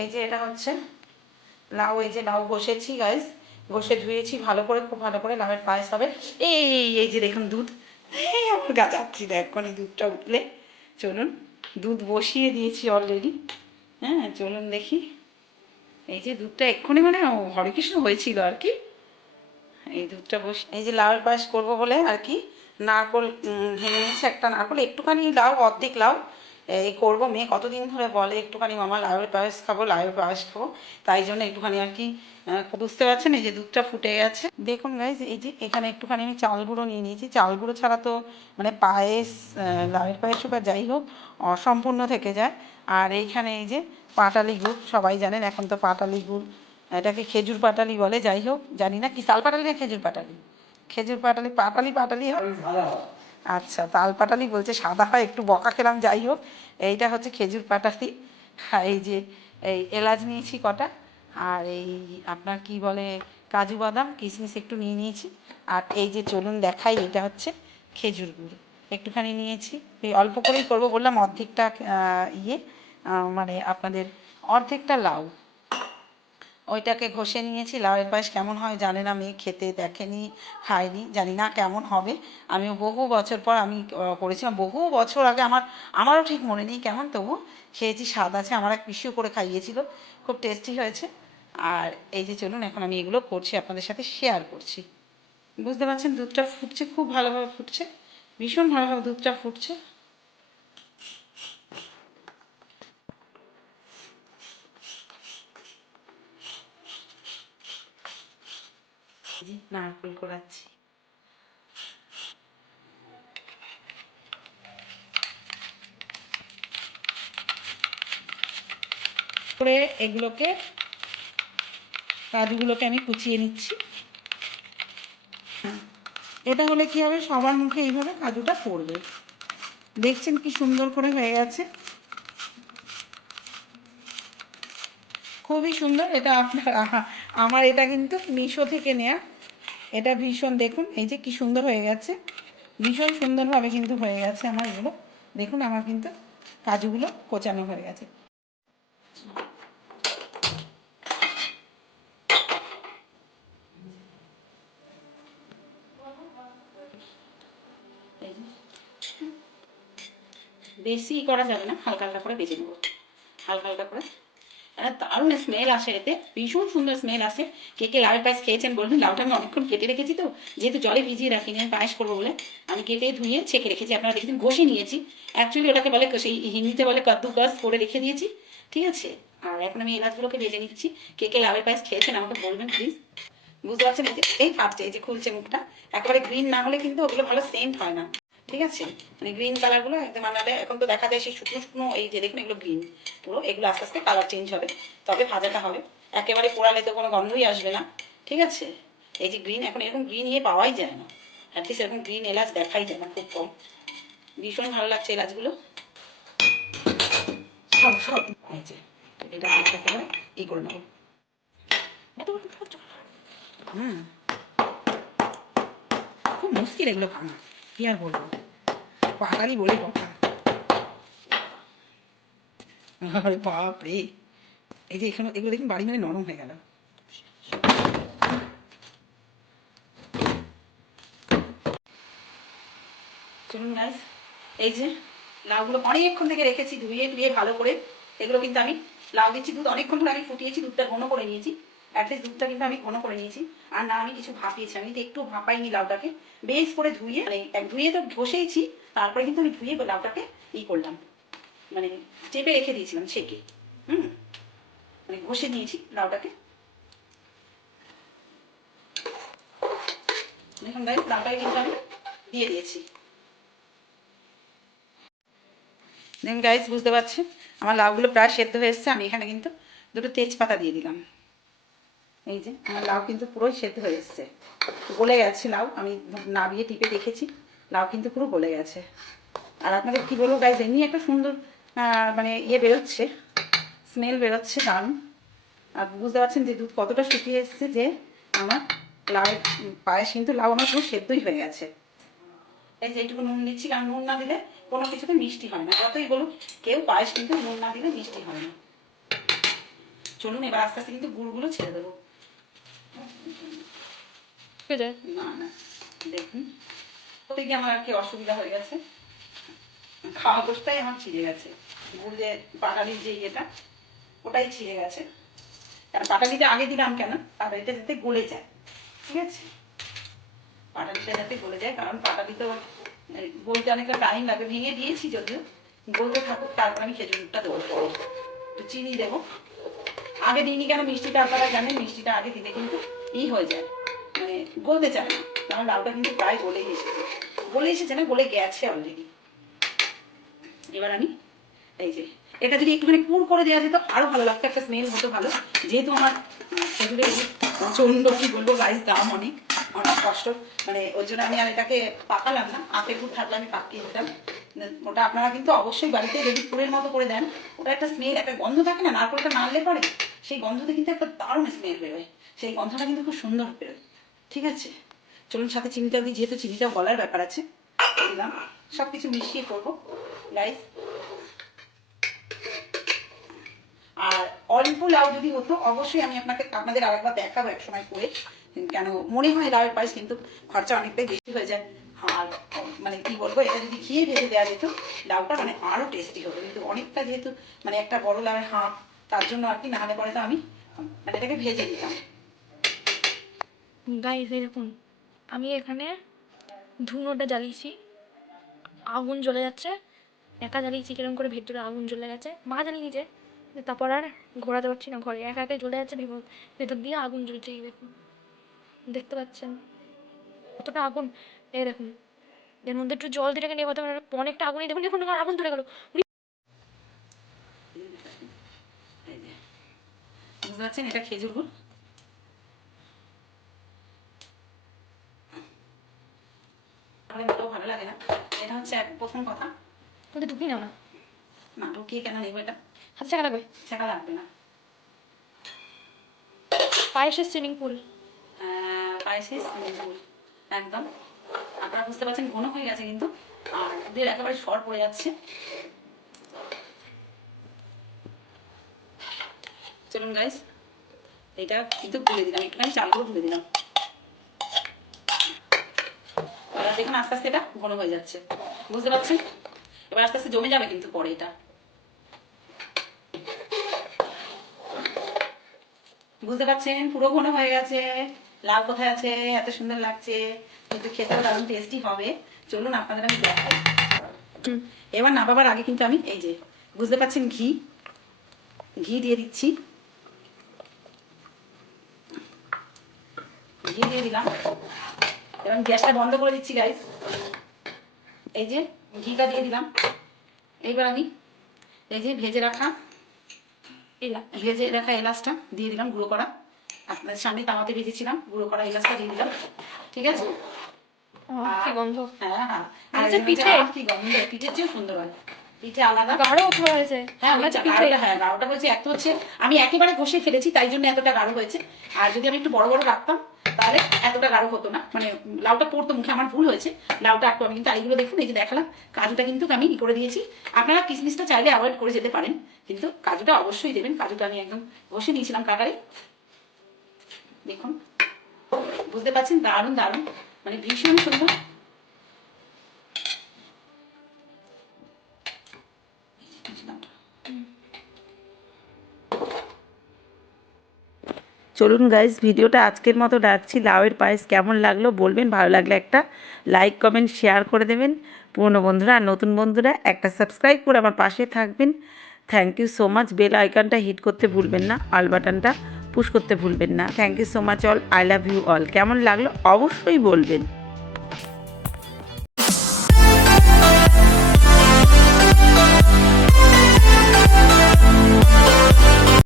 এই যে এটা হচ্ছে লাউ, এই যে লাউ ঘষেছি গাইস, ঘষে ধুয়েছি ভালো করে, খুব ভালো করে লাউয়ের পায়েস হবে। এই যে দেখুন দুধ, এই আমার গাছাচ্ছি না এক্ষুনি দুধটা উঠলে। চলুন, দুধ বসিয়ে দিয়েছি অলরেডি। হ্যাঁ চলুন দেখি। এই যে দুধটা এক্ষুনি মানে হরেকৃষ্ণ হয়েছিল আর কি। এই দুধটা বসে, এই যে লাউয়ের পায়েস করবো বলে আর কি নারকোল ভেঙে নিয়েছি, একটা নারকোল, একটুখানি লাউ, অর্ধেক লাউ এই করবো। মেয়ে কতদিন ধরে বলে একটুখানি মামা লাউয়ের পায়েস খাবো, লাউয়ের পায়েস খাবো, তাই জন্য একটুখানি আর কি। বুঝতে পারছেন এই যে দুধটা ফুটে গেছে দেখুন গাইজ। এই যে এখানে একটুখানি আমি চাল গুঁড়ো নিয়ে নিয়েছি। চাল গুঁড়ো ছাড়া তো মানে পায়েস, লাউয়ের পায়েস হোক আর যাই হোক অসম্পূর্ণ থেকে যায়। আর এইখানে এই যে পাটালি গুড়, সবাই জানেন এখন তো পাটালি গুড়, এটাকে খেজুর পাটালি বলে, যাই হোক জানি না কি তাল পাটালি না খেজুর পাটালি, খেজুর পাটালি, পাটালি পাটালি হয়। আচ্ছা তাল পাটালি বলছে, সাদা হয়, একটু বকা খেলাম, যাই হোক এইটা হচ্ছে খেজুর পাটালি। আর এই যে এই এলাচ নিয়েছি কটা, আর এই আপনার কি বলে কাজু বাদাম কিশমিশ একটু নিয়ে নিয়েছি। আর এই যে চলুন দেখাই, এটা হচ্ছে খেজুর গুড় একটুখানি নিয়েছি। এই অল্প করেই করবো বললাম, অর্ধেকটা মানে আপনাদের অর্ধেকটা লাউ, ওইটাকে ঘষে নিয়েছি। লাউয়ের পায়েস কেমন হয় জানে না মেয়ে, খেতে দেখেনি, খায়নি, জানি না কেমন হবে। আমিও বহু বছর পর আমি করেছিলাম, বহু বছর আগে, আমারও ঠিক মনে নেই কেমন, তবু খেয়েছি, স্বাদ আছে। আমার এক পিসিও করে খাইয়েছিল, খুব টেস্টি হয়েছে। আর এই যে চলুন এখন আমি এগুলো করছি, আপনাদের সাথে শেয়ার করছি। বুঝতে পারছেন দুধটা ফুটছে, খুব ভালোভাবে ফুটছে, ভীষণ ভালোভাবে দুধটা ফুটছে। নারকেল কোড়াচ্ছি, করে এগুলোকে, কাজুগুলোকে আমি কুচিয়ে নিচ্ছি। এটা হলে কি হবে, সবার মুখে এইভাবে কাজুটা পড়বে। দেখছেন কি সুন্দর করে হয়ে গেছে, খুবই সুন্দর। এটা আপনার আমার এটা কিন্তু মিশো থেকে নেয়া, এটা ভীষণ, দেখুন এই যে কি সুন্দর হয়ে গেছে, ভীষণ সুন্দরভাবে কিন্তু হয়ে গেছে আমার এগুলো। দেখুন আমার কিন্তু কাজুগুলো কোচানো হয়ে গেছে। বেশি করা যাবে না, হালকা হালকা করে বেজে নেবো, হালকা হালকা করে। দারুণ স্মেল আসে এতে, ভীষণ সুন্দর স্মেল আসে। কে কে লাউয়ের পায়েস খেয়েছেন বলবেন। লাউটা আমি অনেকক্ষণ কেটে রেখেছি, তো যেহেতু জলে ভিজিয়ে রাখিনি, আমি পায়েস করবো বলে আমি কেটে ধুয়ে ছেঁকে রেখেছি। আপনারা দেখেছেন ঘষে নিয়েছি, অ্যাকচুয়ালি ওটাকে বলে, সেই হিন্দিতে বলে কাদ্দুকাস, করে রেখে দিয়েছি, ঠিক আছে। আর এখন আমি এলাচগুলোকে ভেজে নিচ্ছি। কে কে লাউয়ের পায়েস খেয়েছেন আমাকে বলবেন প্লিজ। বুঝতে পারছেন এই যে এই ফাটছে, এই যে খুলছে মুখটা, একেবারে গ্রিন না হলে কিন্তু ওগুলো ভালো সেন্ট হয় না, ঠিক আছে। মানে গ্রিন কালারগুলো একদম আনালে, এখন তো দেখা যায় সেই শুকনো শুকনো, এই যে দেখুন এগুলো গ্রিন পুরো, এগুলো আস্তে আস্তে কালার চেঞ্জ হবে, তবে ভাজাটা হবে। একেবারে পোড়ালে তো কোনো গন্ধই আসবে না, ঠিক আছে। এই যে গ্রিন, এখন এরকম গ্রিন পাওয়াই যায় না, অ্যাটলিস্ট এরকম গ্রিন এলাচ দেখাই যায় না, খুব কম। ভীষণ ভালো লাগছে এলাচগুলো, সব সব এই যে এটা একেবারে করে নেবো। হুম, খুব মুশকিল এগুলো ভাঙা, কি আর বলবো, পাটালি বলে কথা। আরে বাপ রে, এই যে এখানে এগুলো দেখুন বাড়ি মানে নরম হয়ে গেল। চলুন গাইস, এই যে লাউগুলো অনেকক্ষণ থেকে রেখেছি, ধুয়ে ধুয়ে ভালো করে। এগুলো কিন্তু আমি লাউ দিচ্ছি, দুধ অনেকক্ষণ ধরে আমি ফুটিয়েছি, দুধটা ঘন করে নিয়েছি, অ্যাটলিস্ট দুধটা কিন্তু আমি ঘন করে নিয়েছি। আর না আমি কিছু ভাপিয়েছি, আমি কিন্তু একটু ভাপাইনি লাউটাকে, বেশ করে ধুয়ে, মানে ধুয়ে তো ঘষেইছি, তারপরে কিন্তু আমি ধুয়ে লাউটাকে করলাম, মানে চেপে রেখে দিয়েছিলাম ছেঁকে। হুম, মানে ঘষে নিয়েছি লাউটাকে। দেখুন গাইস, লাউটাকে কিন্তু আমি দিয়ে দিয়েছি। দেখুন গাইস, বুঝতে পারছেন আমার লাউগুলো প্রায় সেদ্ধ হয়ে এসছে। আমি এখানে কিন্তু দুটো তেজপাতা দিয়ে দিলাম। এই যে আমার লাউ কিন্তু পুরোই সেদ্ধ হয়ে এসছে, গলে গেছে লাউ, আমি নাবিয়ে টিপে দেখেছি, লাউ কিন্তু পুরো গলে গেছে। আর আপনাদের কী বলবো গাইস, এমনি একটা সুন্দর মানে বেরোচ্ছে, স্মেল বেরোচ্ছে দারুণ। আর বুঝতে পারছেন যে দুধ কতটা শুকিয়ে এসছে, যে আমার লাউয়ের পায়েস কিন্তু লাউ আমার পুরো সেদ্ধই হয়ে গেছে। এই যে এইটুকু নুন দিচ্ছি, কারণ নুন না দিলে কোনো কিছুতে মিষ্টি হয় না, যতই বলুক কেউ, পায়েস কিন্তু নুন না দিলে মিষ্টি হয় না। চলুন এবার আস্তে আস্তে কিন্তু গুড়গুলো ছেড়ে দেবো। না না, দেখুন ওতে কি আমার আর কি অসুবিধা হয়ে গেছে, খাওয়া বসটাই আমার ছিঁড়ে গেছে। গুড় যে পাটালির যে ইয়েটা ওটাই ছিঁড়ে গেছে। আর পাটালিটা আগে দিলাম কেন, পাটালিটা যাতে গলে যায়, ঠিক আছে, পাটালিটা যাতে গলে যায়, কারণ পাটালি তো গলতে অনেকটা টাইম লাগবে। ভেঙে দিয়েছি যদিও, গলতে থাকুক, তারপর আমি খেজুর গুড়টা দেবো, একটু চিনি দেবো। আগে দিইনি কেন, মিষ্টিটা আপনারা জানেন মিষ্টিটা আগে দিলে কিন্তু হয়ে যায়, মানে গলতে চায় না। কারণ লাউটা কিন্তু প্রায় গলেই এসেছে, না গলে গেছে অলরেডি। এবার আমি এই যে এটা যদি একটুখানি পুর করে দেওয়া যেত আরো ভালো লাগতো, একটা স্মেল হতো ভালো। যেহেতু আমার খেজুরের প্রচন্ড কি বলবো গাইস দাম অনেক অনেক কষ্ট, মানে ওই জন্য আমি আর এটাকে পাকালাম না। আখের গুড় থাকলে আমি পাকিয়ে দিতাম। ওটা আপনারা কিন্তু অবশ্যই বাড়িতে যদি পুরের মতো করে দেন, ওটা একটা স্মেল, একটা গন্ধ থাকে না, নারকেলটা নাড়লে পরে সেই গন্ধতে কিন্তু একটা দারুণ স্মেল বেরোয়, সেই গন্ধটা কিন্তু খুব সুন্দর বেরোয়, ঠিক আছে। চলুন সাথে চিনিটা দিই, যেহেতু চিনিটা গলার ব্যাপার আছে দিলাম। সব কিছু মিশিয়ে করবো গাইস। আর অল্প লাউ যদি হতো অবশ্যই আমি আপনাদের আরেকবার দেখাবো এক সময় করে, কেন মনে হয় লাউয়ের পায়েস কিন্তু খরচা অনেকটাই বেশি হয়ে যায়। আর মানে কি বলবো, এটা যদি ঘিয়ে ভেজে দেওয়া যেত লাউটা মানে আরো টেস্টি হতো, কিন্তু অনেকটা যেহেতু মানে একটা বড় লাউয়ের হাঁপ, তার জন্য আর কি, না হলে পরে তো আমি মানে এটাকে ভেজে দিতাম। গাইস এই দেখুন, আমি এখানে ধুনোটা জ্বালিয়েছি, আগুন জ্বলে যাচ্ছে। একা জ্বালিয়েছি কিরকম করে, ভেতরে আগুন জ্বলে গেছে। মা জ্বালিয়ে নিচে, তারপর আর ঘোরাতে পারছি না ঘরে, একা একাই জ্বলে যাচ্ছে, ভেতর দিয়ে আগুন জ্বলছে। এই দেখুন, দেখতে পাচ্ছেন কতটা আগুন। এই দেখুন, এর মধ্যে একটু জল দিয়ে নিয়ে কথা, অনেকটা আগুনই দেখুন, দেখুন আগুন ধরে গেল। বুঝতে পারছেন এটা খেজুর গুড়, ভালো লাগে না, এটা হচ্ছে প্রথম কথা। কিন্তু ঢুকিয়ে নাও না, না ঢুকিয়ে কেন নেবো, এটা হাতে ছেঁকা লাগবে, ছেঁকা লাগবে না। পায়েসের সুইমিং পুল। পায়েসের সুইমিং পুল একদম। আপনারা বুঝতে পারছেন ঘন হয়ে গেছে কিন্তু, আর দুধের একেবারে সর পড়ে যাচ্ছে। চলুন গাইস, এটা কিন্তু তুলে দিলাম, একটুখানি চাল করে তুলে দিলাম। এবার দেখুন আস্তে আস্তে এটা ঘন হয়ে যাচ্ছে, বুঝতে পারছেন। এবার আস্তে আস্তে জমে যাবে কিন্তু পরে এটা, বুঝতে পারছেন পুরো ঘন হয়ে গেছে। লাউ কোথায় আছে, এত সুন্দর লাগছে, কিন্তু খেতেও দারুণ টেস্টি হবে। চলুন আপনাদের আমি দেখাই। এবার নামাবার আগে কিন্তু আমি এই যে বুঝতে পারছেন ঘি দিয়ে দিচ্ছি, ঘি দিয়ে দিলাম। এবং গ্যাসটা বন্ধ করে দিচ্ছি গাইস, এই যে ঘিটা দিয়ে দিলাম। এইবার আমি এই যে ভেজে রাখা এলাচটা দিয়ে দিলাম, গুঁড়ো করা, আপনাদের সামনে তাওয়াতে ভেজেছিলাম, গুঁড়ো করা এলাচটা দিয়ে দিলাম, ঠিক আছে। কি গন্ধ। হ্যাঁ হ্যাঁ, আর পিঠে কি গন্ধ, পিঠের চেয়েও সুন্দর হয়, পিঠে আলাদা। গাঢ় হয়েছে। হ্যাঁ গাঢ়টা, হ্যাঁ গাঢ়টা হয়েছে। এক তো হচ্ছে আমি একেবারে ঘষে ফেলেছি, তাই জন্য এতটা গাঢ় হয়েছে। আর যদি আমি একটু বড় বড় রাখতাম তাহলে এতটা গাঢ় হতো না, মানে লাউটা পড়তো মুখে, আমার ভুল হয়েছে। লাউটা একটু আমি কিন্তু এইগুলো দেখুন, এই যে দেখালাম কাজুটা কিন্তু আমি করে দিয়েছি। আপনারা কিশমিশটা চাইলে অ্যাভয়েড করে যেতে পারেন, কিন্তু কাজুটা অবশ্যই দেবেন। কাজুটা আমি একদম ঘষে নিয়েছিলাম কাটারে, দেখুন বুঝতে পারছেন, দারুণ দারুণ, মানে ভীষণ সুন্দর। চলুন গাইজ, ভিডিওটা আজকের মতো রাখছি। লাউয়ের পায়েস কেমন লাগলো বলবেন, ভালো লাগলে একটা লাইক কমেন্ট শেয়ার করে দেবেন। পুরনো বন্ধুরা আর নতুন বন্ধুরা একটা সাবস্ক্রাইব করে আমার পাশে থাকবেন। Thank you so much. Bell আইকনটা হিট করতে ভুলবেন না, অল বাটনটা পুশ করতে ভুলবেন না। Thank you so much all, I love you all. কেমন লাগলো অবশ্যই বলবেন।